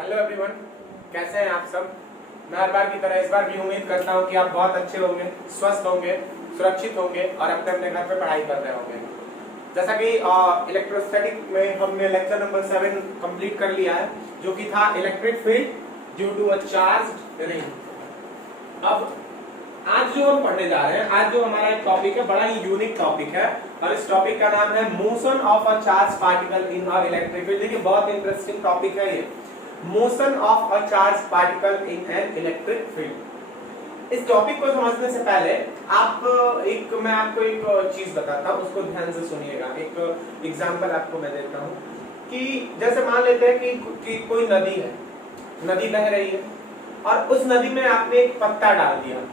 Hello everyone, कैसे हैं आप सब। मैं हर बार की तरह इस बार भी उम्मीद करता हूं कि आप बहुत अच्छे होंगे, स्वस्थ होंगे, सुरक्षित होंगे और अपने अपने घर पे पढ़ाई कर रहे होंगे। जैसा कि इलेक्ट्रोस्टैटिक में हमने लेक्चर नंबर 7 कंप्लीट कर लिया है, जो कि था electric field due to a charge ring. अब आज जो हम पढ़ने जा रहे हैं, आज जो हमारा एक टॉपिक है, बड़ा ही यूनिक टॉपिक है और इस टॉपिक का नाम है motion of a charge particle in a electric field. देखिए बहुत इंटरेस्टिंग टॉपिक है ये, motion of a charge particle in an electric field. इस टॉपिक को समझने से पहले मैं आपको एक चीज बताता हूँ, उसको ध्यान से सुनिएगा। एक एग्जांपल आपको मैं देता हूँ कि जैसे मान लेते हैं कि कोई नदी है, नदी बह रही है और उस नदी में आपने एक पत्ता डाल दिया।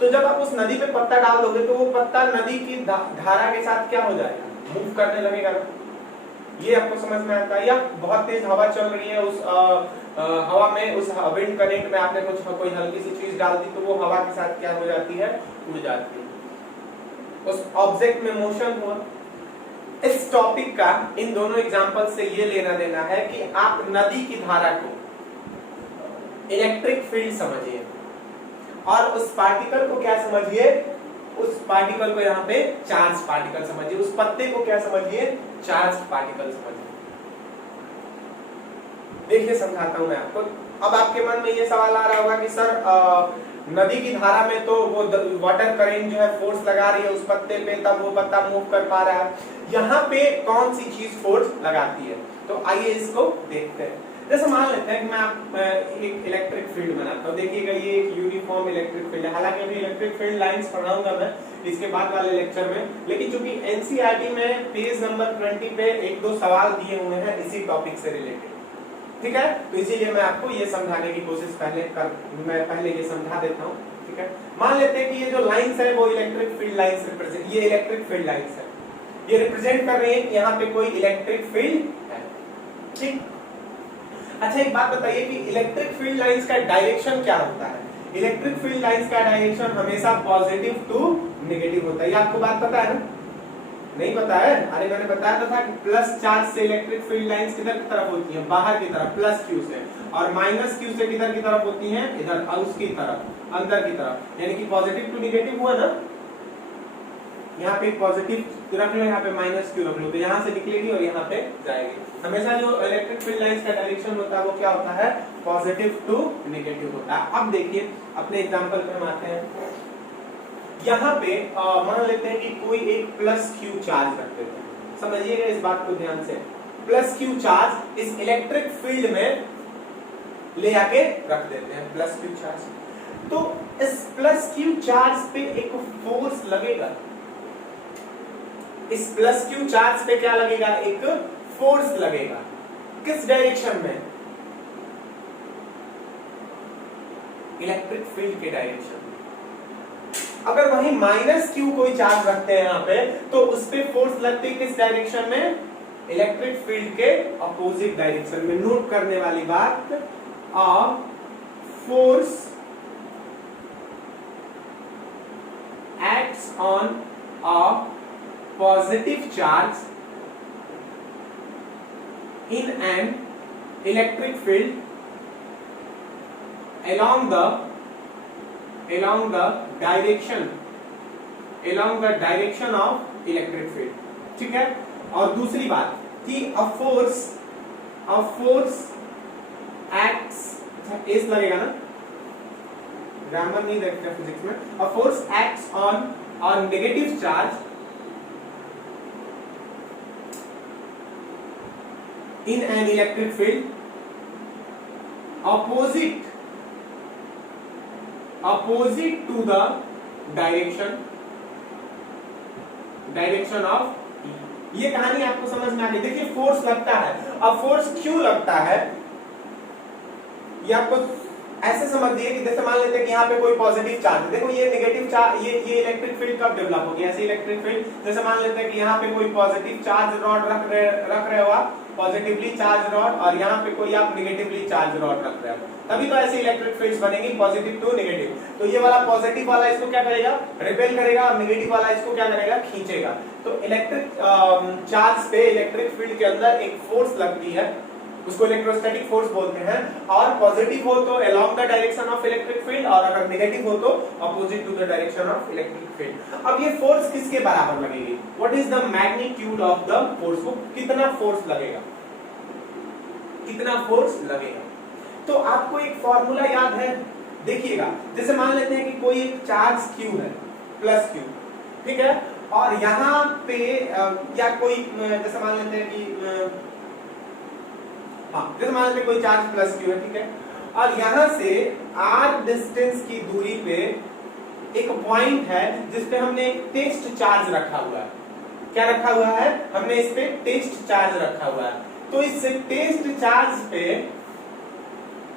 तो जब आप उस नदी पे पत्ता डाल दोगे तो वो पत्ता नदी की धारा के साथ क्या हो जाएगा, मूव करने लगेगा। ये आपको समझ में आता है। या बहुत तेज हवा चल रही है, उस हवा में, उस विंड करंट में आपने कोई हल्की सी चीज डाल दी तो वो हवा के साथ क्या हो जाती है, उड़ जाती है। उस ऑब्जेक्ट में मोशन हुआ। इस टॉपिक का इन दोनों एग्जांपल से ये लेना देना है कि आप नदी की धारा को इलेक्ट्रिक फील्ड समझिए और उस पार्टिकल को क्या समझिए, उस पार्टिकल को यहाँ पे चार्ज पार्टिकल समझिए, उस पत्ते को क्या समझिए, चार्ज पार्टिकल समझिए। देखिए समझाता हूं मैं आपको। अब आपके मन में ये सवाल आ रहा होगा कि सर नदी की धारा में तो वो वाटर करंट जो है फोर्स लगा रही है उस पत्ते पे, तब वो पत्ता मूव कर पा रहा है। यहाँ पे कौन सी चीज फोर्स लगाती है, तो आइए इसको देखते हैं। जैसे मान लेते हैं कि मैं एक इलेक्ट्रिक फील्ड बनाता हूँ। देखिएगा ये एक यूनिफॉर्म इलेक्ट्रिक फील्ड है। हालांकि अभी इलेक्ट्रिक फील्ड लाइंस पढ़ाऊंगा मैं इसके बाद वाले लेक्चर में, लेकिन चूंकि एनसीईआरटी में पेज नंबर 20 पे एक दो सवाल दिए हुए हैं इसी टॉपिक से रिलेटेड, ठीक है, तो इसीलिए मैं आपको ये समझाने की कोशिश मैं पहले ये समझा देता हूँ, ठीक है। मान लेते हैं कि ये जो लाइंस है वो इलेक्ट्रिक फील्ड लाइंस रिप्रेजेंट, ये इलेक्ट्रिक फील्ड लाइंस है, ये रिप्रेजेंट कर रही है कि यहाँ पे कोई इलेक्ट्रिक फील्ड है, ठीक। अच्छा एक बात बताइए कि इलेक्ट्रिक फील्ड लाइंस का डायरेक्शन क्या होता है। इलेक्ट्रिक फील्ड लाइंस का डायरेक्शन हमेशा पॉजिटिव टू नेगेटिव होता है। ये आपको बात पता है ना? नहीं पता है? अरे मैंने बताया तो था कि प्लस चार्ज से इलेक्ट्रिक फील्ड लाइंस किधर की तरफ होती हैं, बाहर की तरफ, प्लस क्यू से, और माइनस क्यू से किधर की तरफ होती हैं, इधर, और उसकी तरफ, अंदर की तरफ, यानी कि पॉजिटिव टू नेगेटिव हुआ ना। यहाँ पे पॉजिटिव रख लो, यहाँ पे माइनस क्यू रख लो, तो यहाँ से निकलेगी और यहाँ पे जाएगी। हमेशा जो इलेक्ट्रिक फील्ड लाइंस का डायरेक्शन होता है वो क्या होता है, पॉजिटिव टू नेगेटिव होता है। अब देखिए अपने एग्जांपल पे हम आते हैं। यहाँ पे मान लेते हैं कि कोई एक प्लस क्यू चार्ज रख देते हैं। समझिएगा इस बात को ध्यान से। प्लस क्यू चार्ज इस इलेक्ट्रिक फील्ड में ले आके रख देते हैं, प्लस क्यू चार्ज। तो इस प्लस क्यू चार्ज पे एक फोर्स लगेगा। इस प्लस क्यू चार्ज पे क्या लगेगा, एक फोर्स लगेगा। किस डायरेक्शन में, इलेक्ट्रिक फील्ड के डायरेक्शन। अगर वहीं माइनस क्यू कोई चार्ज रखते हैं यहाँ पे, तो उस पे फोर्स लगती है किस डायरेक्शन में, इलेक्ट्रिक फील्ड के अपोजिट डायरेक्शन में। नोट करने वाली बात, force acts on a positive charge in an electric field along the direction of electric field, ठीक है। और दूसरी बात कि a force acts, इस लगेगा ना, ग्रामर नहीं देखते फिजिक्स में। a force acts on a negative charge in an electric field opposite to the direction of E। ये कहानी आपको समझ में आ गई। देखिए फोर्स लगता है, अब फोर्स क्यों लगता है ये आपको ऐसे समझिए कि जैसे मान लेते हैं कि यहाँ पे कोई पॉजिटिव चार्ज है। देखो ये नेगेटिव चार्ज, ये इलेक्ट्रिक फील्ड कब डेवलप होगी, ऐसे इलेक्ट्रिक फील्ड जैसे मान लेते हैं कि यहाँ पे कोई पॉजिटिव चार्ज रॉड रख रहे हो आप, पॉजिटिवली चार्ज रॉड, और यहाँ पे कोई आप नेगेटिवली चार्ज रॉड रख रहे हो, तभी तो ऐसे इलेक्ट्रिक फील्ड्स बनेंगी, पॉजिटिव टू नेगेटिव। तो ये वाला पॉजिटिव वाला इसको क्या करेगा, रिपेल करेगा, और नेगेटिव वाला इसको क्या करेगा, खींचेगा। तो इलेक्ट्रिक चार्ज पे इलेक्ट्रिक फील्ड के अंदर एक फोर्स लगती है उसको इलेक्ट्रोस्टैटिक फोर्स बोलते हैं। और पॉजिटिव हो तो along the direction of electric field, और अगर नेगेटिव हो तो opposite to the direction of electric field. अब ये फोर्स किसके बराबर लगेगी? What is the magnitude of the force? वो कितना फोर्स लगेगा, कितना फोर्स लगेगा? तो आपको एक फॉर्मूला याद है, देखिएगा। जैसे मान लेते हैं कि कोई एक चार्ज Q है, प्लस Q, ठीक है, और यहाँ पे या कोई जैसे मान लेते हैं कि जैसे मान लेते हैं कोई चार्ज प्लस Q है, ठीक है, और यहाँ से r डिस्टेंस की दूरी पे एक पॉइंट है जिसपे हमने एक टेस्ट चार्ज रखा हुआ है। क्या रखा हुआ है? हमने इस पे टेस्ट चार्ज रखा हुआ है। तो इस टेस्ट चार्ज पे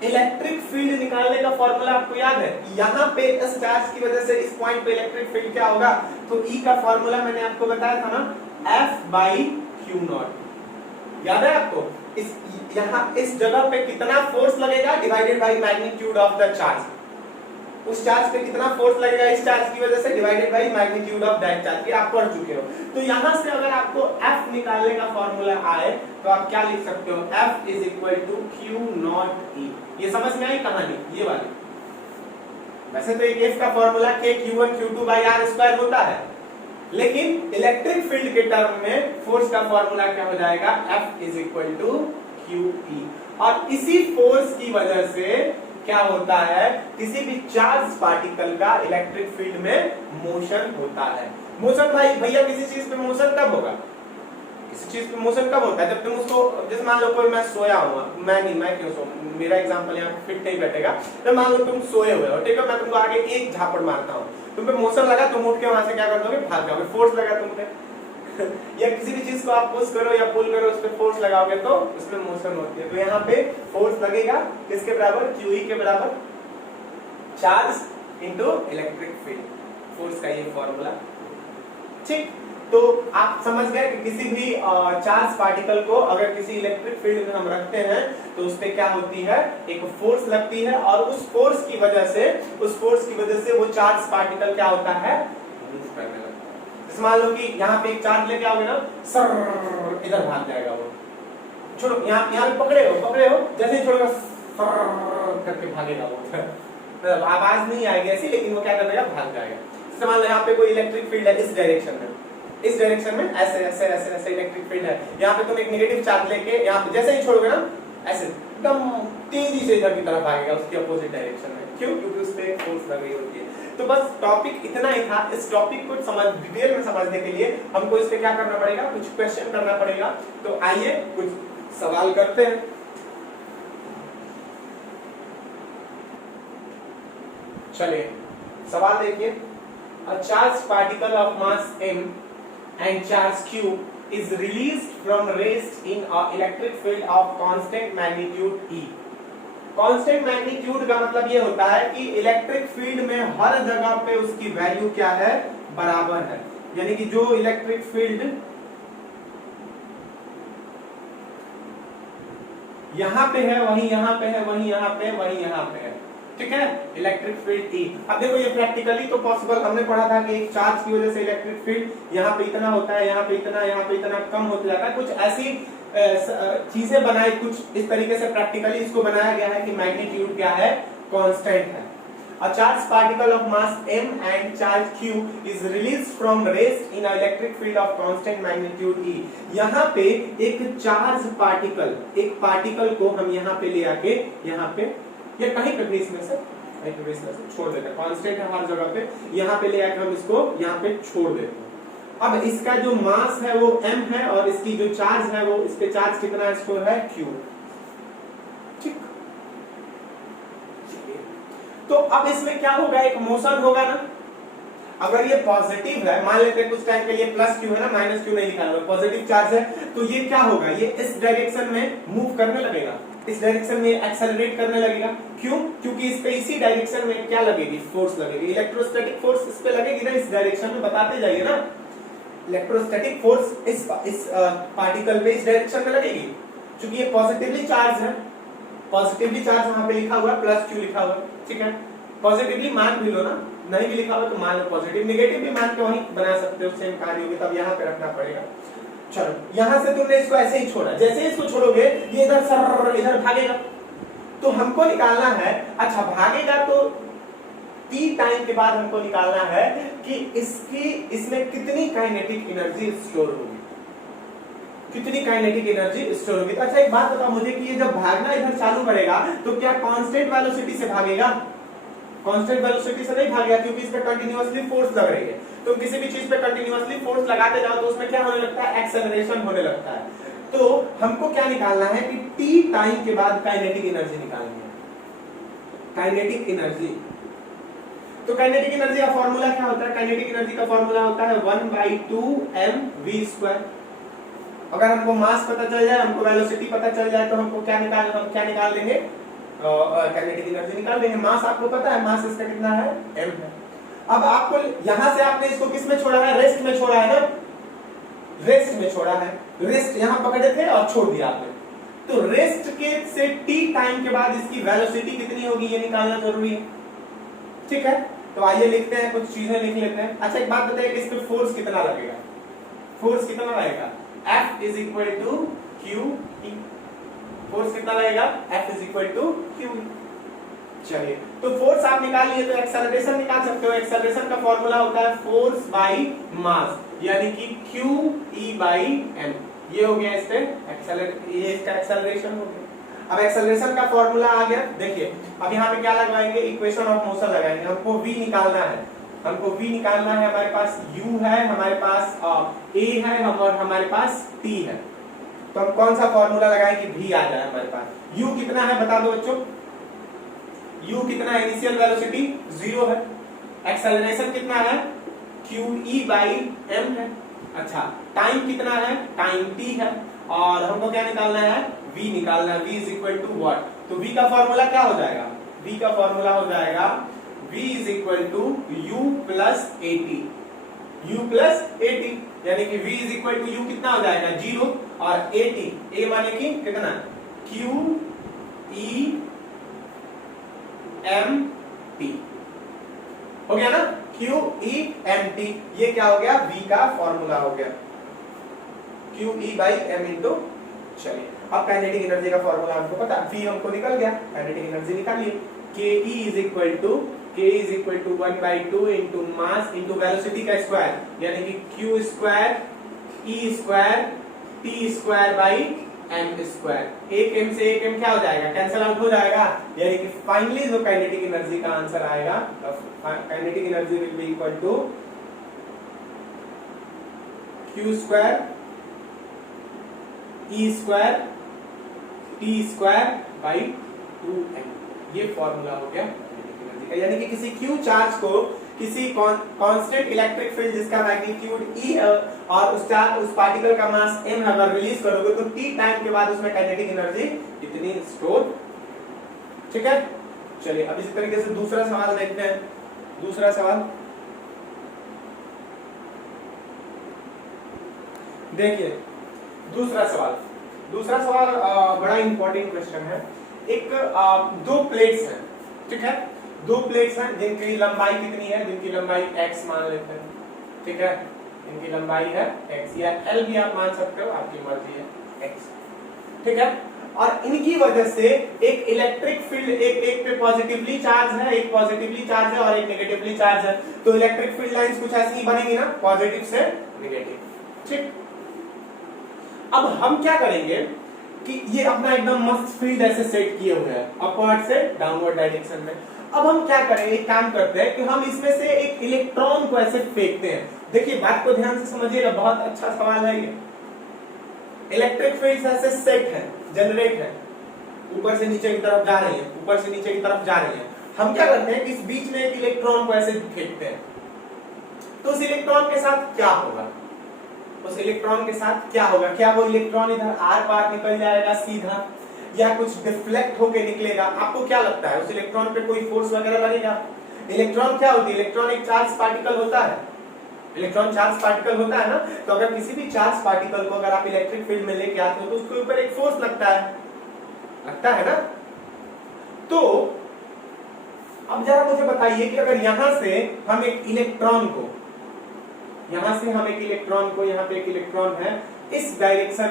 इलेक्ट्रिक फील्ड निकालने का फॉर्मूला आपको याद है? यहाँ पे इस चार्ज की वजह से इस पॉइंट पे इलेक्ट्रिक फील्ड क्या होगा? तो E का फॉर्मूला मैंने आपको बताया था ना, F/Q0। याद है आपको? यहाँ इस जगह पे कितना फोर्स लगेगा divided by magnitude of the charge. उस चार्ज पे कितना फोर्स लगेगा इस चार्ज की वजह से divided by magnitude of that charge. ये आप पढ़ चुके हो। तो यहाँ से अगर आपको F निकालने का फॉर्मूला आए तो आप क्या लिख सकते हो? F is equal to Q0E। ये समझ में आई कहानी? ये वाली। वैसे तो एक F का formula K Q1 Q2 by R square होता है, लेकिन इलेक्ट्रिक फील्ड के टर्म में फोर्स का फॉर्मूला क्या हो जाएगा? F is equal to QE। और इसी फोर्स की वजह से क्या होता है? किसी भी चार्ज पार्टिकल का इलेक्ट्रिक फील्ड में मोशन होता है। मोशन भैया किसी चीज पे मोशन कब होगा? किसी चीज पे मोशन कब होता है? जब तुम उसको, जैसे मान लो कोई मैं सोया हूँ, मैं क्यों सो, मेरा एग्जांपल यहाँ फिट नहीं बैठेगा। जब मान लो तुम सोए हुए हो, ठीक है, मैं तुमको आगे एक झापड़ मारता हूँ, तुम पे मोशन लगा, तुम उठ के वहां से क्या कर दोगे? भाग जाओगे। फोर्स लगा तुम पे। या किसी भी चीज को आप पुश करो या पुल करो, उस पे फोर्स लगाओगे तो उसमें मोशन होती है। तो यहाँ पे फोर्स लगेगा किसके बराबर? QE के बराबर, charge into electric field. Force का ये फॉर्मूला, ठीक। तो आप समझ गए कि किसी भी चार्ज पार्टिकल को अगर किसी इलेक्ट्रिक फील्ड में हम रखते हैं तो उस पे क्या होती है? एक फोर्स लगती है, और उस फोर्स की वजह से वो चार्ज पार्टिकल क्या होता है? मूव करने लगता है। मान लो कि यहाँ पे एक चार्ज लेके आओगे ना, सर इधर भाग जाएगा वो। छोड़ो, यहाँ पे पकड़े हो, जैसे ही छोड़ेगा सर करके भागेगा वो। मतलब आवाज नहीं आएगी ऐसी, लेकिन वो क्या करेगा? भाग जाएगा। मान लो यहाँ पे कोई इलेक्ट्रिक फील्ड है इस डायरेक्शन में ऐसे इलेक्ट्रिक फील्ड है। यहाँ पे तुम एक नेगेटिव चार्ज लेके यहाँ पे जैसे ही छोड़ोगे ना, ऐसे एकदम तेजी से इधर की तरफ भागेगा, उसकी अपोजिट डायरेक्शन में। क्यों? क्योंकि उस पे फोर्स लगी होती है। तो बस टॉपिक इतना ही था। इस टॉपिक को डिटेल में समझने के लिए हमको इस पे क्या करना पड़ेगा? कुछ क्वेश्चन करना पड़ेगा। तो आइए कुछ सवाल करते हैं। चलिए सवाल देखिए। A charged particle of mass m and charge q is released from rest in a electric field of constant magnitude E। Constant magnitude का मतलब ये होता है कि इलेक्ट्रिक फील्ड में हर जगह पे उसकी वैल्यू क्या है? बराबर है। यानी कि जो इलेक्ट्रिक फील्ड यहाँ पे है वही यहाँ पे है, वही यहाँ पे, वही यहाँ पे है, ठीक है, इलेक्ट्रिक फील्ड E। अब देखो ये प्रैक्टिकली तो पॉसिबल, हमने पढ़ा था कि एक चार्ज की वजह से इलेक्ट्रिक फील्ड यहाँ पे इतना होता है, यहाँ पे इतना कम होता जाता है। कुछ ऐसी चीजें बनाई, कुछ इस तरीके से प्रैक्टिकली इसको बनाया गया है कि मैग्नीट्यूड क्या है? कांस्टेंट है। A charged particle of mass m and charge q is released from rest in an electric field of constant magnitude E। यहाँ पे एक चार्ज पार्टिकल, एक पार्टिकल को हम यहाँ पे ले आके यहाँ पे या कहीं पे भी इसमें से छोड़ देते हैं। कांस्टेंट है हर जगह पे, यहाँ पे ले आके हम इसको यहाँ पे छोड़ देते हैं। अब इसका जो मास है वो m है, और इसकी जो चार्ज है वो, इस पे चार्ज कितना स्टोर है? Q। ठीक। तो अब इसमें क्या होगा? एक मोशन होगा ना। अगर ये पॉजिटिव है, मान लेते हैं कुछ टाइम के लिए प्लस Q है ना, माइनस Q नहीं लिखा हुआ, पॉजिटिव चार्ज है, तो ये क्या होगा? ये इस डायरेक्शन में मूव करने लगेगा, इस डायरेक्शन में एक्सेलरेट करने लगेगा। क्यों? क्योंकि इस पे इसी डायरेक्शन में क्या लगेगी? फोर्स लगेगी, इलेक्ट्रोस्टैटिक फोर्स इस पे लगेगी ना, इस डायरेक्शन में। बताते जाइए ना, इलेक्ट्रोस्टैटिक फोर्स इस पार्टिकल पे इस डायरेक्शन में लगेगी, क्योंकि ये पॉजिटिवली चार्ज है। पॉजिटिवली चार्ज वहां पे लिखा हुआ है, प्लस Q लिखा हुआ है, ठीक है। पॉजिटिवली मान भी लो ना, नहीं भी लिखा हुआ तो मान लो पॉजिटिव, नेगेटिव भी मान के वहीं बना सकते हो, सेम कार्य होगी, तब यहाँ पे रखना पड़ेगा। चलो यहां से तुमने इसको ऐसे ही छोड़ा, जैसे ही इसको छोड़ोगे ये इधर सर इधर भागेगा, तो हमको निकालना है, अच्छा भागेगा तो t टाइम के बाद हमको निकालना है कि इसमें कितनी काइनेटिक एनर्जी स्टोर होगी, कितनी काइनेटिक एनर्जी स्टोर होगी। तो अच्छा एक बात बताओ मुझे कि ये जब भागना इधर चालू करेगा तो क्या कांस्टेंट वेलोसिटी से भागेगा? कांस्टेंट वेलोसिटी से नहीं भागेगा, क्योंकि इस पे कंटीन्यूअसली फोर्स लग रही है। तो किसी भी चीज पे कंटीन्यूअसली फोर्स लगाते जाओ तो उसमें क्या होने लगता है? एक्सेलरेशन होने लगता है। तो हमको क्या निकालना है कि t टाइम के बाद काइनेटिक एनर्जी निकालनी है, काइनेटिक एनर्जी। तो काइनेटिक एनर्जी का फार्मूला क्या होता है? काइनेटिक एनर्जी का फार्मूला होता है 1/2mv²। अगर हमको मास पता चल जाए, हमको वेलोसिटी पता चल जाए, तो हमको हम क्या निकाल लेंगे? काइनेटिक एनर्जी निकाल देंगे। मास आपको पता है, मास इसका कितना है? m है। अब आपको यहां से आपने इसको किस में छोड़ा है? रेस्ट में छोड़ा है ना, रेस्ट में छोड़ा है। रेस्ट यहां पकड़े थे और छोड़ दिया आपने, तो रेस्ट के से t टाइम के बाद इसकी वेलोसिटी कितनी होगी ये निकालना जरूरी है। ठीक है, तो आइए लिखते हैं, कुछ चीजें लिख लेते हैं। अच्छा एक बात बताइए कि इस पे फोर्स कितना लगेगा? फोर्स कितना लगेगा? F is equal to QE। Force कितना लगेगा? F is equal to QE। चलिए, तो फोर्स आप निकाल लिए, तो एक्सेलरेशन निकाल सकते हो। एक्सेलरेशन का फॉर्मूला होता है फोर्स बाई मास, यानी कि QE बाई m। ये हो गया इस पे ये इसका एक्सेलरेशन हो गया। अब एक्सेलरेशन का फॉर्मूला आ गया। देखिए अब यहाँ पे क्या लगवाएंगे? इक्वेशन ऑफ मोशन लगाएंगे। हमको v निकालना है, हमको v निकालना है। हमारे पास u है, हमारे पास a है, और हमारे पास t है। तो हम कौन सा फॉर्मूला लगाएं कि v आ जाए हमारे पास? u कितना है बता दो बच्चों, u कितना है? इनिशियल वेलोसिटी 0 है। एक्सेलरेशन कितना है? QE बाई m है। अच्छा टाइम कितना है? टाइम t है। और हमको क्या निकालना है? v निकालना है। v is equal to what? तो v का फॉर्मूला क्या हो जाएगा? v का फॉर्मूला हो जाएगा v is equal to u plus at। u plus at यानी कि v is equal to u कितना हो जाएगा? 0, और at a माने कि कितना? QE mt हो गया ना? QE mt, ये क्या हो गया? v का फॉर्मूला हो गया, QE बाई m इंटू। चलिए अब काइनेटिक एनर्जी का फॉर्मूला हमको पता, v हमको निकल गया, काइनेटिक एनर्जी निकालिए। KE is equal to 1/2 into mass into velocity का स्क्वायर, यानी कि q square E square t square by m square. एक m से एक m क्या हो जाएगा? कैंसिल आउट हो जाएगा, यानी कि फाइनली जो काइनेटिक एनर्जी का आंसर आएगा, kinetic energy will be equal to q square E square t square by 2m। ये फॉर्मूला हो गया काइनेटिक एनर्जी का। यानी कि किसी q चार्ज को किसी कांस्टेंट इलेक्ट्रिक फील्ड जिसका मैग्नीट्यूड E है और उस पार्टिकल का मास m है, अगर रिलीज करोगे तो t टाइम के बाद उसमें काइनेटिक एनर्जी इतनी स्टोर। ठीक है, चलिए अब इसी तरीके से दूसरा सवाल देखते हैं। दूसरा सवाल देखिए, दूसरा सवाल बड़ा इंपॉर्टेंट क्वेश्चन है। एक दो प्लेट्स हैं, ठीक है, दो प्लेट्स हैं जिनकी लंबाई कितनी है? जिनकी लंबाई x मान लेते हैं, ठीक है, इनकी लंबाई है x, या l भी आप मान सकते हो, आपकी मर्जी है x, ठीक है। और इनकी वजह से एक इलेक्ट्रिक फील्ड, एक पे पॉजिटिवली चार्ज है, एक पॉजिटिवली चार्ज है और एक नेगेटिवली चार्ज है। तो इलेक्ट्रिक फील्ड लाइंस कुछ ऐसी बनेगी ना, पॉजिटिव से नेगेटिव, ठीक। अब हम क्या करेंगे कि ये अपना एकदम मस्त फील्ड ऐसे सेट किए हुए हैं अपवर्ड से डाउनवर्ड डायरेक्शन में। अब हम क्या करेंगे, एक काम करते हैं कि हम इसमें से एक इलेक्ट्रॉन को ऐसे फेंकते हैं। देखिए बात को ध्यान से समझिएगा, बहुत अच्छा सवाल है ये। इलेक्ट्रिक फील्ड ऐसे सेट है, जनरेट है, ऊपर से नीचे की तरफ जा रही है, ऊपर से नीचे की तरफ जा रही है। हम क्या करते हैं कि इस बीच में एक इलेक्ट्रॉन को ऐसे फेंकते हैं, तो उस इलेक्ट्रॉन के साथ क्या होगा? उस इलेक्ट्रॉन के साथ क्या होगा? क्या वो इलेक्ट्रॉन इधर आर पार निकल जाएगा सीधा, या कुछ डिफ्लेक्ट होके निकलेगा? आपको क्या लगता है, उस इलेक्ट्रॉन पे कोई फोर्स वगैरह लगेगा? इलेक्ट्रॉन क्या होती है? इलेक्ट्रॉन एक चार्ज पार्टिकल होता है, इलेक्ट्रॉन चार्ज पार्टिकल होता है ना। तो अगर किसी भी चार्ज पार्टिकल को अगर आप इलेक्ट्रिक फील्ड में लेके आते हो तो उसके ऊपर एक फोर्स लगता है ना। तो अब जरा मुझे बताइए कि अगर यहां से हम एक इलेक्ट्रॉन को, यहाँ पे एक इलेक्ट्रॉन है, इस डायरेक्शन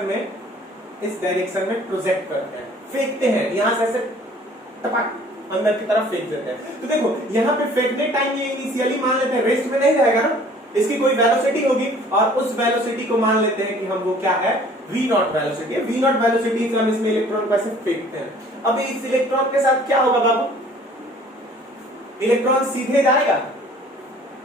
में प्रोजेक्ट करते हैं, फेंकते हैं, यहां से ऐसे टपक अंदर की तरफ फेंक देते हैं। तो देखो यहाँ पे फेंकने टाइम ये इनिशियली मान लेते हैं रेस्ट में नहीं जाएगा ना, इसकी कोई वेलोसिटी होगी और उस वेलोसिटी को मान लेते हैं कि हम वो क्या है, v नॉट वेलोसिटी है। v नॉट वेलोसिटी से हम इसमें इलेक्ट्रॉन को ऐसे फेंकते हैं। अब इस इलेक्ट्रॉन के साथ क्या होगा बाबू, इलेक्ट्रॉन सीधे जाएगा,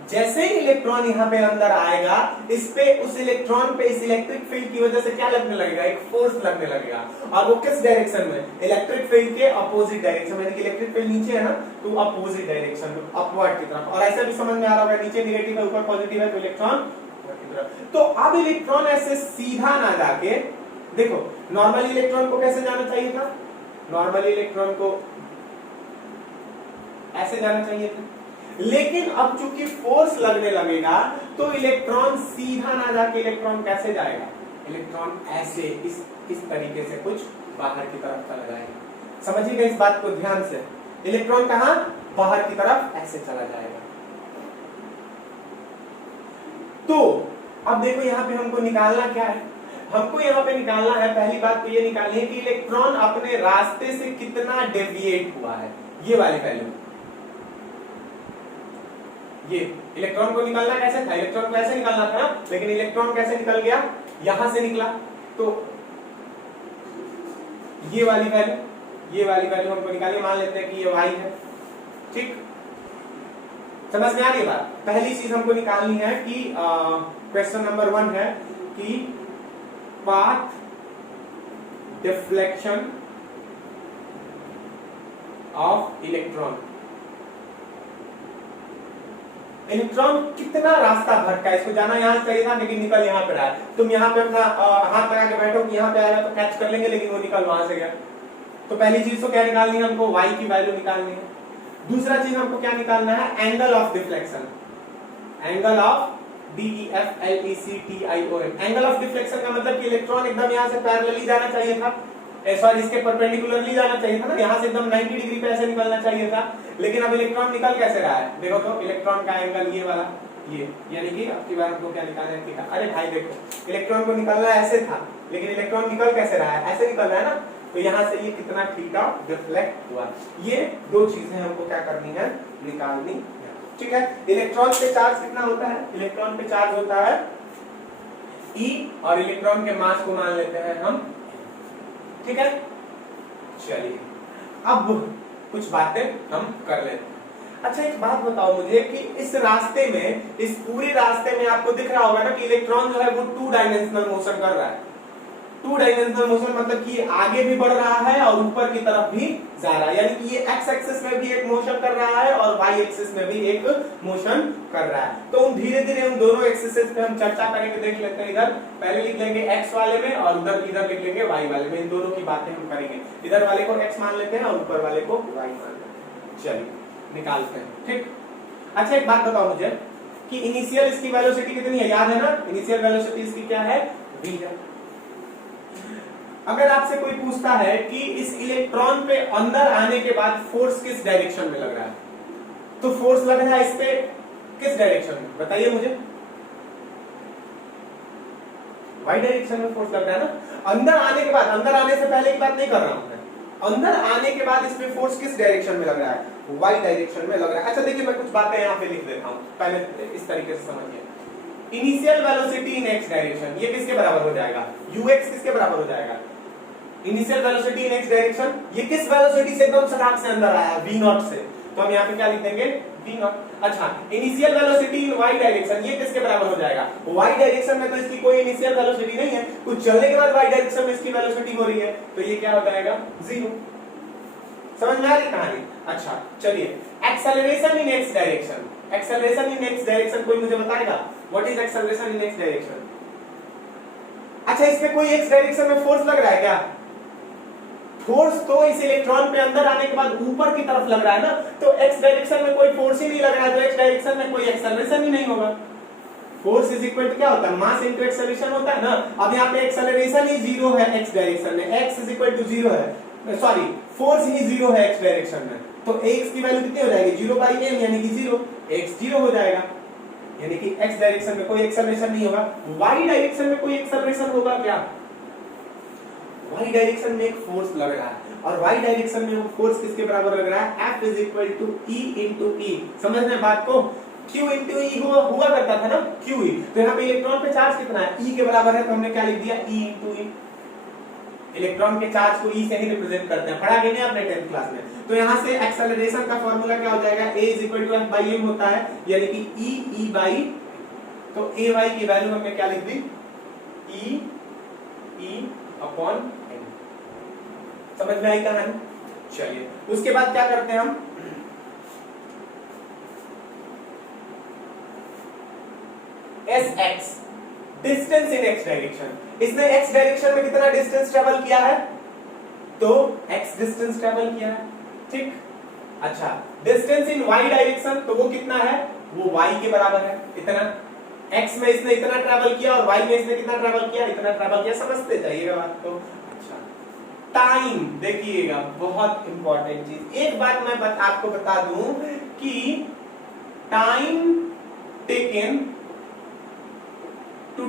जैसे ही इलेक्ट्रॉन यहाँ पे अंदर आएगा, इस पे उस इलेक्ट्रॉन पे इस इलेक्ट्रिक फील्ड की वजह से क्या लगने लगेगा, एक फोर्स लगने लगेगा। और वो किस डायरेक्शन में, इलेक्ट्रिक फील्ड के अपोजिट डायरेक्शन में, यानी कि इलेक्ट्रिक फील्ड नीचे है ना, तो अपोजिट डायरेक्शन में, अपवर्ड की तरफ। और ऐसा भी समझ में आ रहा होगा, नीचे नेगेटिव है ऊपर पॉजिटिव है, तो इलेक्ट्रॉन की तरफ। तो अब इलेक्ट्रॉन ऐसे सीधा ना जाके, देखो नॉर्मली इलेक्ट्रॉन को कैसे जाना चाहिए था, नॉर्मली इलेक्ट्रॉन को ऐसे जाना चाहिए था, लेकिन अब चूंकि फोर्स लगने लगेगा तो इलेक्ट्रॉन सीधा ना जाके इलेक्ट्रॉन कैसे जाएगा, इलेक्ट्रॉन ऐसे इस तरीके से कुछ बाहर की तरफ चला जाएगा। समझिएगा इस बात को ध्यान से, इलेक्ट्रॉन कहां, बाहर की तरफ ऐसे चला जाएगा। तो अब देखो यहाँ पे हमको निकालना क्या है, हमको यहाँ पे निकालना है, पहली बात तो ये निकालनी है कि इलेक्ट्रॉन अपने रास्ते से कितना डेविएट हुआ है, ये वाली वैल्यू। ये इलेक्ट्रॉन को निकालना कैसे था, इलेक्ट्रॉन को ऐसे निकालना था, लेकिन इलेक्ट्रॉन कैसे निकल गया, यहां से निकला। तो ये वाली वैल्यू हमको निकालिए, मान लेते हैं कि ये y है, ठीक, समझ में आ रही बात। पहली चीज हमको निकालनी है कि क्वेश्चन नंबर 1 है कि path deflection of electron, electron कितना रास्ता भटका, इसको जाना यहां चाहिए था लेकिन निकल यहां पर आया। तुम यहां पे अपना हाथ लगा के बैठो कि यहां पे आएगा तो कैच कर लेंगे, लेकिन वो निकल वहां से गया। तो पहली चीज तो क्या निकालनी है हमको, y की वैल्यू निकालनी है। दूसरा चीज हमको क्या निकालना है, angle of deflection, angle of DEFLECTION। Angle of deflection का मतलब कि इलेक्ट्रॉन एकदम यहां से पैरेलली जाना चाहिए था, सॉरी इसके परपेंडिकुलरली जाना चाहिए था ना, यहां से एकदम 90 डिग्री पे ऐसे निकलना चाहिए था, लेकिन अब इलेक्ट्रॉन निकल कैसे रहा है, देखो तो इलेक्ट्रॉन का एंगल ये वाला, ये यानी कि अब की बार हमको क्या निकालना है, थीटा। अरे भाई देखो इलेक्ट्रॉन को निकलना ऐसे था, लेकिन इलेक्ट्रॉन निकल कैसे रहा है, ऐसे निकल रहा है ना, तो यहाँ से ये कितना थीटा डिफ्लेक्ट हुआ। ये दो चीजें हमको क्या करनी है, निकालनी है, ठीक है। इलेक्ट्रॉन पे चार्ज कितना होता है, इलेक्ट्रॉन पे चार्ज होता है E, और इलेक्ट्रॉन के मास को मान लेते हैं हम, ठीक है। चलिए अब कुछ बातें हम कर लेते हैं। अच्छा एक बात बताओ मुझे कि इस रास्ते में, इस पूरे रास्ते में आपको दिख रहा होगा ना कि इलेक्ट्रॉन जो है वो 2 डायमेंशनल मोशन कर रहा है। 2 डायमेंशनल मोशन मतलब कि आगे भी बढ़ रहा है और ऊपर की तरफ भी जा रहा है, यानी कि ये एक्स एक्सिस में भी एक मोशन कर रहा है और वाई एक्सिस में भी एक मोशन कर रहा है। तो हम धीरे धीरे हम दोनों एक्सिस पे हम चर्चा करेंगे, देख लेते हैं। इधर पहले लिख लेंगे एक्स वाले में और उधर इधर लिख लेंगे वाई वाले में, इन दोनों की बातें हम करेंगे। इधर वाले को एक्स मान लेते हैं और ऊपर वाले को वाई मान लेते हैं। चलिए निकालते हैं, ठीक। अच्छा एक बात बताओ मुझे कि इनिशियल इसकी वेलोसिटी कितनी है, याद है ना, इनिशियल वेलोसिटी इसकी क्या है, v है। अगर आपसे कोई पूछता है कि इस इलेक्ट्रॉन पे अंदर आने के बाद फोर्स किस डायरेक्शन में लग रहा है, तो फोर्स लग रहा है इस पे किस डायरेक्शन में, बताइए मुझे। वाई डायरेक्शन में फोर्स लग रहा है ना। अंदर आने के बाद, अंदर आने से पहले की बात नहीं कर रहा हूं मैं, अंदर आने के बाद इसमें फोर्स किस डायरेक्शन में लग रहा है, वाई डायरेक्शन में लग रहा है। अच्छा देखिए मैं कुछ बातें यहाँ पे लिख देता हूँ, पहले इस तरीके से समझिए। इनिशियल वेलोसिटी इन एक्स डायरेक्शन, ये किसके बराबर हो जाएगा, ux किसके बराबर हो जाएगा, इनिशियल वेलोसिटी इन एक्स डायरेक्शन, ये किस वेलोसिटी से एकदम सड़क से अंदर आया, v नॉट से, तो हम यहाँ पे क्या लिख देंगे, v नॉट। अच्छा इनिशियल वेलोसिटी इन y डायरेक्शन, ये किसके बराबर हो जाएगा, y डायरेक्शन में तो इसकी कोई इनिशियल वेलोसिटी नहीं है, कुछ चलने के बाद y डायरेक्शन में इसकी वेलोसिटी हो रही है, तो ये क्या हो जाएगा, 0। समझ में आ रही कहानी। अच्छा चलिए acceleration in x direction, acceleration in x direction कोई मुझे बताएगा, what is acceleration in x direction. अच्छा इसमें कोई एक्स डायरेक्शन में फोर्स लग रहा है क्या, फोर्स तो इस इलेक्ट्रॉन पे अंदर आने के बाद ऊपर की तरफ लग रहा है ना, तो एक्स डायरेक्शन में कोई फोर्स ही नहीं लग रहा है, तो एक्स डायरेक्शन में कोई एक्सेलरेशन ही नहीं होगा। फोर्स इज इक्वल टू क्या होता है, मास इनटू एक्सेलरेशन होता है ना। अब यहाँ पे एक्सेलरेशन ही 0 है एक्स डायरेक्शन में, एक्स इज इक्वल टू 0 है, सॉरी फोर्स ही 0 है एक्स डायरेक्शन में, तो एक्स की वैल्यू कितनी हो जाएगी, 0/m यानी कि 0, x 0 हो जाएगा। यानी कि x डायरेक्शन में कोई एक्सेलरेशन नहीं होगा, y डायरेक्शन में कोई एक्सेलरेशन होगा क्या? y डायरेक्शन में एक फोर्स लग रहा है और y डायरेक्शन में वो फोर्स किसके बराबर लग रहा है? F = E × E। समझ में बात को? Q × E हुआ करता था ना, QE। तो यहाँ पे इलेक्ट्रॉन पे चार्ज कितना है? E के बराबर है, तो हमने क्या लिख दिया? E × E। इलेक्ट्रॉन के चार्ज को E से ही रिप्रेजेंट करते हैं, पढ़ा गया नहीं आपने 10th क्लास में? तो यहाँ से एक्सेलरेशन का फॉर्मूला क्या हो जाएगा? A = F/m होता है, यानी कि E तो AY की वैल्यू हमने क्या लिख दी? E/m। समझ में आई कहानी? चलिए उसके बाद क्या करते हैं हम? SX distance in x direction. इसने x डायरेक्शन में कितना डिस्टेंस ट्रेवल किया है? तो x डिस्टेंस ट्रेवल किया है, ठीक। अच्छा, डिस्टेंस इन y डायरेक्शन, तो वो कितना है? वो y के बराबर है, इतना। x में इसने इतना ट्रेवल किया और y में इसने कितना ट्रेवल किया? इतना ट्रेवल किया। समझते जाइएगा बात को। अच्छा, टाइम देखिएगा, बहुत इंपॉर्टेंट चीज। एक बात मैं आपको बता दूं कि time taken to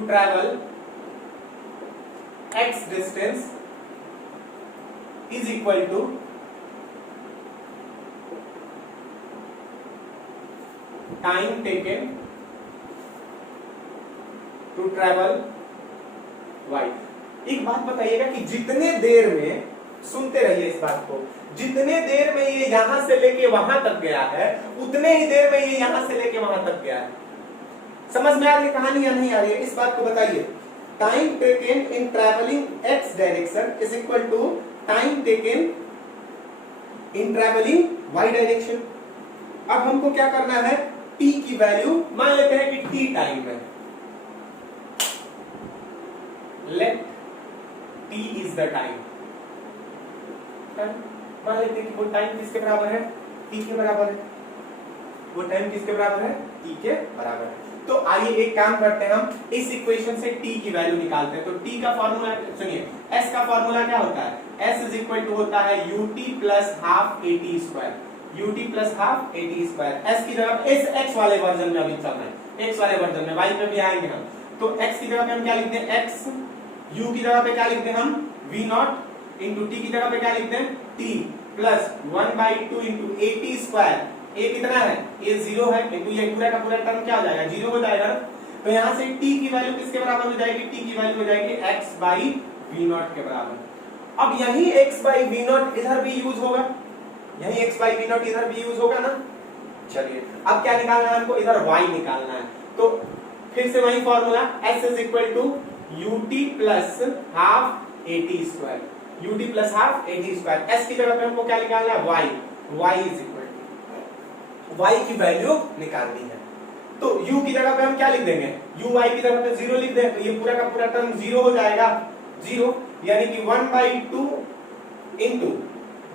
travel x distance is equal to time taken to travel y। एक बात बताइएगा कि जितने देर में, सुनते रहिए इस बात को, जितने देर में ये यहां से लेके वहां तक गया है उतने ही देर में ये यहां से लेके वहां तक गया है। समझ में आ रही है कहानी या नहीं आ रही है? इस बात को बताइए। Time taken in travelling x direction is equal to time taken in travelling y direction. अब हमको क्या करना है? t की वैल्यू मान लेते हैं कि t टाइम है, let t is the time. मान लेते हैं कि वो टाइम किसके बराबर है? t के बराबर है। वो टाइम किसके बराबर है? t के बराबर है। तो आइए एक काम करते हैं, हम इस इक्वेशन से t की वैल्यू निकालते हैं। तो t का फॉर्मूला सुनिए, s का फॉर्मूला क्या होता है? s इज इक्वल टू होता है ut plus half at square, ut plus half at square. s की जगह इस x वाले वर्जन में अभी चल रहा है, x वाले वर्जन में, y पे भी आएंगे हम। तो x की जगह पे हम क्या लिखते हैं? x, u की जगह पे क्या लिखते हैं हम? v0 इंटू t की जगह पे क्या लिखते हैं? t plus 1/2 into at square. a कितना है? a 0 है, इंटू ये पूरा का पूरा टर्म क्या हो जाएगा? 0 हो जाएगा। तो यहाँ से t की वैल्यू किसके बराबर हो जाएगी? t की वैल्यू हो जाएगी x/v0 के बराबर। अब यही x/v0 इधर भी यूज होगा, यही x/v0 इधर भी यूज होगा ना। चलिए अब क्या निकालना है हमको? इधर y निकालना है। तो फिर से वही formula, s is equal to ut plus half at square, ut plus half at square. s की जगह पे हमको क्या निकालना है? y is equal to y की वैल्यू निकालनी है। तो u की जगह पे हम क्या लिख देंगे? uy की जगह पे 0 लिख दें, तो ये पूरा का पूरा टर्म 0 हो जाएगा, 0 यानी कि 1/2 इंटू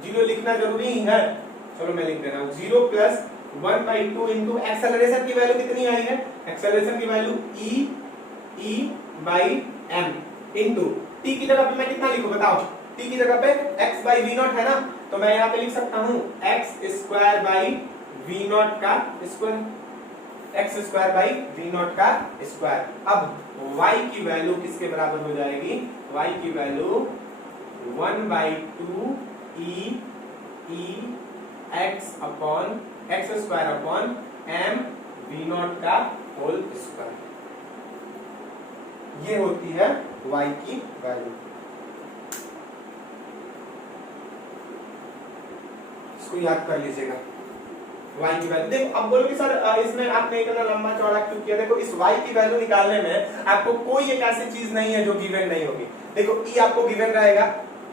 0 लिखना जरूरी है, चलो मैं लिख दे रहा हूं, 0 प्लस 1/2 इंटू एक्सेलरेशन की वैल्यू कितनी आई है? एक्सेलरेशन की वैल्यू e/m इंटू t की जगह पे मैं कितना लिखूं बताओ? t की जगह पे x/v0 है ना, तो मैं यहाँ पे लिख सकता हूँ x² का स्क्वायर, x² का स्क्वायर। अब y की वैल्यू किसके बराबर हो जाएगी? y की value 1/2 e x² upon m v0 का होल स्क्वायर, ये होती है y की वैल्यू। इसको याद कर लीजिएगा, y की वैल्यू। देखो अब बोलोगे सर इसमें आपने इतना लंबा चौड़ा क्यों किया? देखो इस y की वैल्यू निकालने में आपको कोई एक ऐसी चीज नहीं है जो गिवन नहीं होगी। देखो E आपको गिवन रहेगा,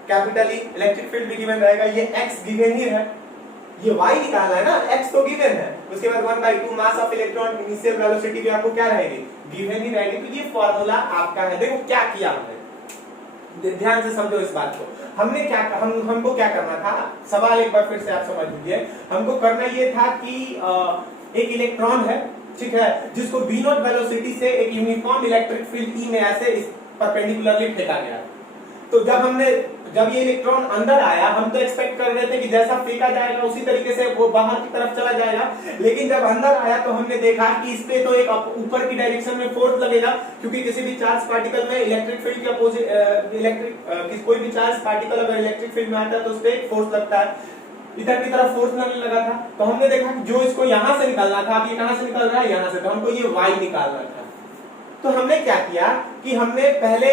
कैपिटल E, इलेक्ट्रिक फील्ड भी गिवन रहेगा, ये x गिवन ही है, ये y निकालना है ना, x तो गिवन है। उसके बाद 1/2 mass of electron, initial velocity भी आपको क्या रहेगी? गिवन ही रहेगी। तो ये फॉर्मूला आपका है। देखो क्या किया हमने, ध्यान से समझो इस बात को। हमने क्या हमको क्या करना था? सवाल एक बार फिर से आप समझ लीजिए। हमको करना ये था कि एक इलेक्ट्रॉन है, ठीक है, जिसको v0 वेलोसिटी से एक यूनिफॉर्म इलेक्ट्रिक फील्ड E में ऐसे परपेंडिकुलरली फेंका गया। तो जब हमने जब ये इलेक्ट्रॉन अंदर आया हम तो एक्सपेक्ट कर रहे थे कि जैसा फेंका जाएगा उसी तरीके से वो बाहर की तरफ चला जाएगा, लेकिन जब अंदर आया तो हमने देखा कि इस पे तो एक ऊपर की डायरेक्शन में फोर्स लगेगा, क्योंकि किसी भी चार्ज पार्टिकल में इलेक्ट्रिक फील्ड के अपोजिट कोई भी चार्ज पार्टिकल अगर इलेक्ट्रिक फील्ड में आता है तो उस पर एक फोर्स लगता है, इधर की तरफ फोर्स लगने लगा था। तो हमने देखा कि जो इसको यहां से निकालना था, अब ये कहां से निकल रहा है, यहां से, तो हमको ये y निकालना था। तो हमने क्या किया कि हमने पहले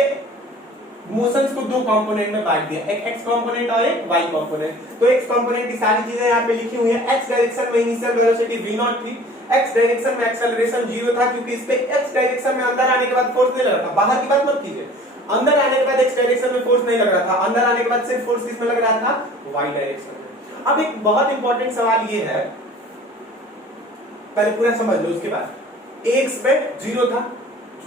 मोशंस को दो कंपोनेंट में बांट दिया, एक x कंपोनेंट और एक y कंपोनेंट। तो x कंपोनेंट की सारी चीजें यहाँ पे लिखी हुई है। x डायरेक्शन में इनिशियल वेलोसिटी v0 थी, x डायरेक्शन में एक्सेलरेशन 0 था, क्योंकि इस पे x डायरेक्शन में अंदर आने के बाद फोर्स नहीं लग रहा था। बाहर की बात मत कीजिए, अंदर आने के बाद x डायरेक्शन में फोर्स नहीं लग रहा था, अंदर आने के बाद सिर्फ फोर्स किसमें लग रहा था, y डायरेक्शन में। अब एक बहुत इंपॉर्टेंट सवाल ये है, पहले पूरा समझ लो, उसके बाद x पे 0 था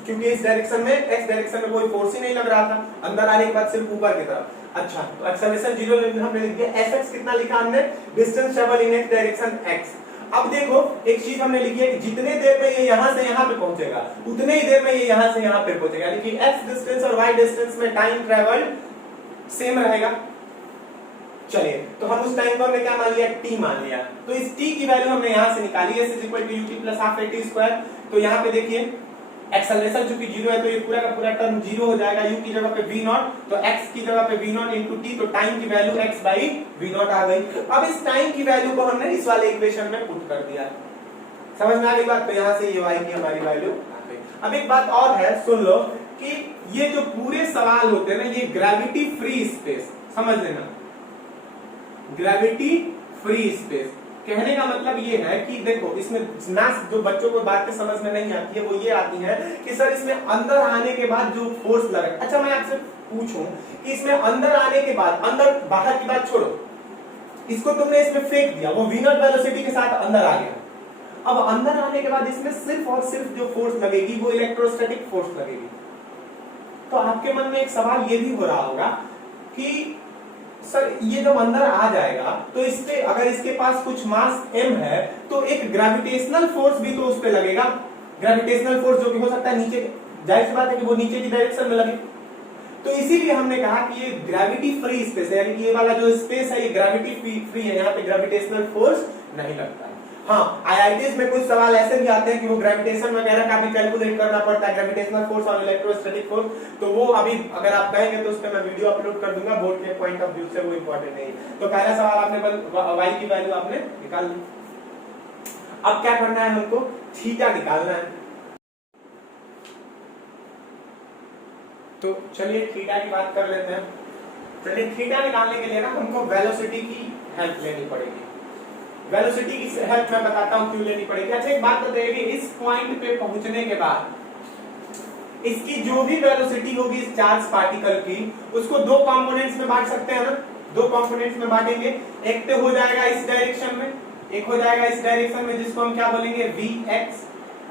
क्योंकि इस डायरेक्शन में x डायरेक्शन में कोई फोर्स ही नहीं लग रहा था, अंदर आने के बाद सिर्फ ऊपर की तरफ। अच्छा, तो एक्सेलरेशन 0 हमने लिख दिया, fx कितना लिखा हमने, distance travel in x direction x। अब देखो एक चीज हमने लिखी है कि जितने देर में ये यहां से यहां पे पहुंचेगा उतने ही देर में ये यहां से यहां पे पहुंचेगा, यानी कि x डिस्टेंस और y डिस्टेंस में टाइम ट्रेवल सेम रहेगा। चलिए, तो हम उस टाइम को हमने क्या मान लिया, t मान लिया। तो इस t की वैल्यू हमने यहां से निकाली है, s ut + ½ at²। तो यहां पे देखिए एक्सेलरेशन चूंकि 0 है तो ये पूरा का पूरा टर्म 0 हो जाएगा, u की जगह पे v0, तो x की जगह पे v0 * t, तो टाइम की वैल्यू x/v0 आ गई। अब इस टाइम की वैल्यू को हमने इस वाले इक्वेशन में पुट कर दिया, समझ में आ गई बात। तो यहां से ये y की हमारी वैल्यू आ गई। अब एक बात और है, सुन लो कि ये जो पूरे सवाल होते हैं ना, ये ग्रेविटी फ्री स्पेस, समझ लेना, ग्रेविटी फ्री स्पेस कहने का मतलब ये है कि देखो इसमें ना जो बच्चों को बातें समझ में नहीं आती है वो ये आती है कि सर इसमें अंदर आने के बाद जो फोर्स लगे। अच्छा, मैं आपसे पूछूं कि इसमें अंदर आने के बाद, अंदर बाहर की बात छोड़ो, इसको तुमने इसमें फेंक दिया, वो v0 वेलोसिटी के साथ अंदर आ गया। अब अंदर आने के बाद इसमें सिर्फ और सिर्फ जो फोर्स लगेगी वो इलेक्ट्रोस्टैटिक फोर्स लगेगी। तो आपके मन में एक सवाल ये भी हो रहा होगा कि सर ये जब अंदर आ जाएगा तो इस पे अगर इसके पास कुछ मास m है तो एक ग्रेविटेशनल फोर्स भी तो उस पे लगेगा, ग्रेविटेशनल फोर्स जो कि हो सकता है नीचे, जाहिर सी बात है कि वो नीचे की डायरेक्शन में लगे। तो इसीलिए हमने कहा कि ये ग्रेविटी फ्री स्पेस है, यानी कि ये वाला जो स्पेस है ये ग्रेविटी फ्री है, यहाँ पे ग्रेविटेशनल फोर्स नहीं लगता है। हाँ, आईआईटीज में कुछ सवाल ऐसे भी आते हैं कि वो ग्रेविटेशन वगैरह का भी कैलकुलेट करना पड़ता है, ग्रेविटेशनल फोर्स और इलेक्ट्रोस्टैटिक फोर्स। तो वो अभी अगर आप कहेंगे तो उस पर मैं वीडियो अपलोड कर दूंगा, बोर्ड के पॉइंट ऑफ व्यू से वो इंपॉर्टेंट नहीं है। तो पहला सवाल आपने y की वैल्यू आपने निकाल ली। अब क्या करना है हमको, थीटा निकालना है। तो चलिए थीटा की बात कर लेते हैं। चलिए थीटा निकालने के लिए ना हमको वेलोसिटी की हेल्प लेनी पड़ेगी। वेलोसिटी की हेल्प मैं बताता हूं क्यों लेनी पड़ेगी। अच्छा, एक बात बताइए, इस पॉइंट पे पहुंचने के बाद इसकी जो भी वेलोसिटी होगी इस चार्ज पार्टिकल की, उसको दो कंपोनेंट्स में बांट सकते हैं ना, दो कंपोनेंट्स में बांटेंगे। एक तो हो जाएगा इस डायरेक्शन में, एक हो जाएगा इस डायरेक्शन में जिसको हम क्या बोलेंगे vx,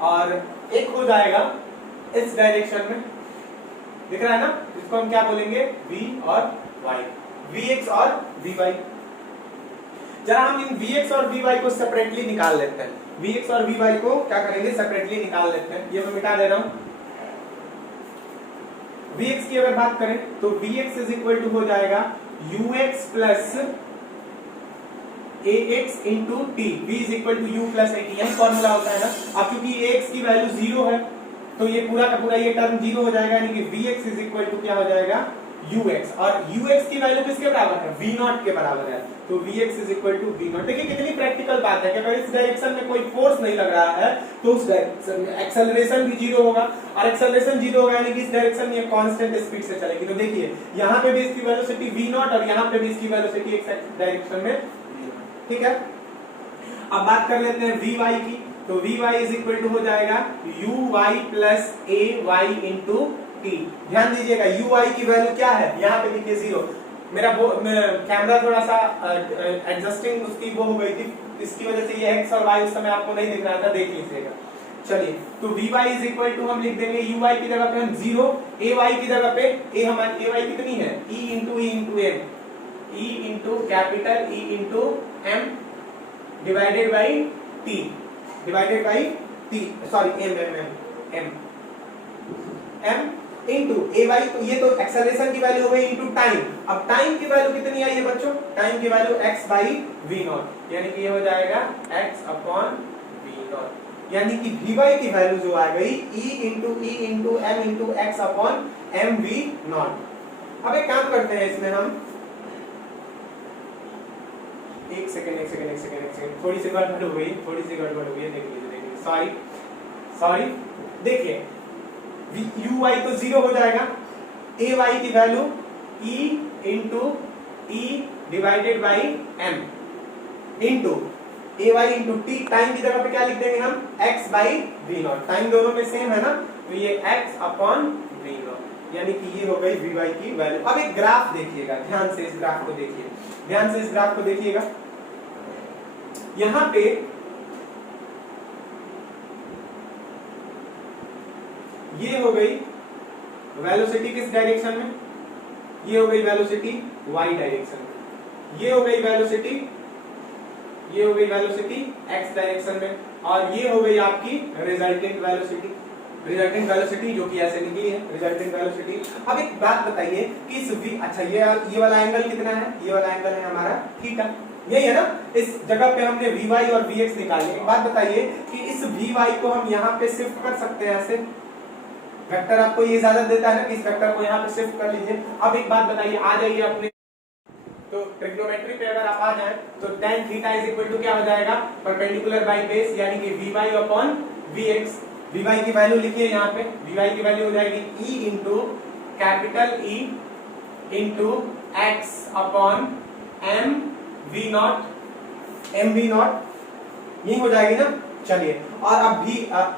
और एक हो जाएगा इस डायरेक्शन में, दिख रहा है ना, जिसको हम क्या बोलेंगे v और y, vx और vy। जरा हम इन vx और vy को सेपरेटली निकाल लेते हैं, vx और vy को क्या करेंगे, सेपरेटली निकाल लेते हैं। ये मैं मिटा दे रहा हूं। vx की अगर बात करें तो vx इज इक्वल टू हो जाएगा ux plus ax into t, v is equal to u plus at, यही फॉर्मूला होता है ना। अब क्योंकि ax की वैल्यू 0 है तो ये पूरा का पूरा ये टर्म 0 हो जाएगा, यानी कि vx इज इक्वल टू क्या हो जाएगा, ux, और ux की वैल्यू किसके बराबर है, v0 के बराबर है। तो vx is equal to v0। देखिए कितनी प्रैक्टिकल बात है कि अगर इस डायरेक्शन में कोई फोर्स नहीं लग रहा है तो उस डायरेक्शन में एक्सेलरेशन भी 0 होगा, और एक्सेलरेशन 0 होगा यानी कि इस डायरेक्शन में कांस्टेंट स्पीड से चलेगी। तो देखिए यहाँ पे भी इसकी वेलोसिटी v0 और यहाँ पे भी इसकी वेलोसिटी एक्स डायरेक्शन में, ठीक है। अब बात कर लेते हैं vy की, तो vy इज इक्वल टू हो जाएगा uy plus ay into t। ध्यान दीजिएगा uy की वैल्यू क्या है, यहाँ पे लिखिए 0। मेरा कैमरा थोड़ा सा एडजस्टिंग उसकी वो हो गई थी, इसकी वजह से ये x और y उस समय आपको नहीं दिख रहा था, देख लीजिएगा। चलिए, तो vy इज इक्वल टू हम लिख देंगे uy की जगह पे हम 0, ay की जगह पे a, हमारी ay कितनी है, e into m, e into capital E into m divided by t, divided by t, sorry m into A Y, तो ये तो एक्सेलरेशन की वैल्यू हो गई इनटू टाइम। अब टाइम की वैल्यू कितनी आई है बच्चों? टाइम की value x by V naught, यानी कि ये हो जाएगा x अपॉन वी नॉट, यानी कि वी वाई की वैल्यू जो आ गई e into m into X upon M V naught. अब एक काम करते हैं इसमें हम, एक सेकंड, थोड़ी सी गड़बड़ हो गई, देखिए, सॉरी, देखिए यू वाई तो जीरो हो जाएगा, ए वाई की value e into E divided by M into A Y into T, time की जगह पे क्या लिख देंगे हम? x by V naught, time दोनों में सेम है ना, तो ये x अपॉन वी नॉट, यानी कि ये हो गई वी वाई की वैल्यू। अब एक ग्राफ देखिएगा, ध्यान से इस ग्राफ को देखिए, ध्यान से इस ग्राफ को देखिएगा। यहां पे ये हो गई वेलोसिटी किस डायरेक्शन में? ये हो गई वेलोसिटी y डायरेक्शन में, ये हो गई वेलोसिटी x डायरेक्शन में, और ये हो गई आपकी रिजल्टेंट वेलोसिटी जो कि ऐसे निकली है, रिजल्टेंट वेलोसिटी। अब एक बात बताइए कि इस v, अच्छा ये वाला एंगल कितना है? ये वाला एंगल है हमारा थीटा, यही है ना? इस जगह पे हमने vy और vx निकाले। एक बात बताइए कि इस vy को हम यहाँ पे शिफ्ट कर सकते हैं ऐसे, वेक्टर आपको ये इजाजत देता है ना कि इस वेक्टर को यहाँ पे शिफ्ट कर लीजिए। अब एक बात बताइए, आ जाइए अपने, तो ट्रिग्नोमेट्री पे अगर आप आ जाएं तो tan theta is equal to क्या हो जाएगा? परपेंडिकुलर बाई बेस, यानी कि vy अपॉन vx। vy की वैल्यू लिखिए यहाँ पे, vy की वैल्यू हो जाएगी e into capital E into X upon M V naught, यही हो जाएगी ना? चलिए, और अब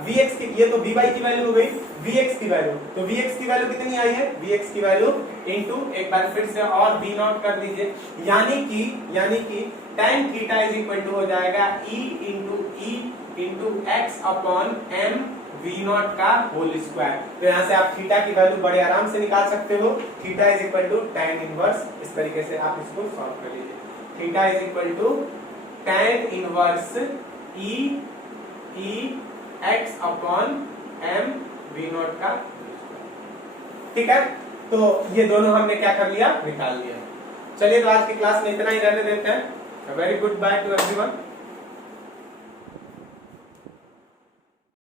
vx की, ये तो vy की वैल्यू हो गई, vx की वैल्यू, तो vx की वैल्यू कितनी आई है? vx की वैल्यू इनटू, एक बार फिर से और v नॉट कर दीजिए, यानी कि tan theta is equal to हो जाएगा e into X upon M V naught का होल स्क्वायर। तो यहाँ से आप थीटा की वैल्यू बड़े आराम से निकाल सकते हो, theta is equal to tan inverse, इस तरीके से आप इसको सॉल्व कर लीजिए, theta is equal to tan inverse E X upon M V naught का, ठीक है? तो ये दोनों हमने क्या कर लिया? निकाल लिया। चलिए, तो आज की क्लास में इतना ही रहने देते हैं। Very good by two everyone.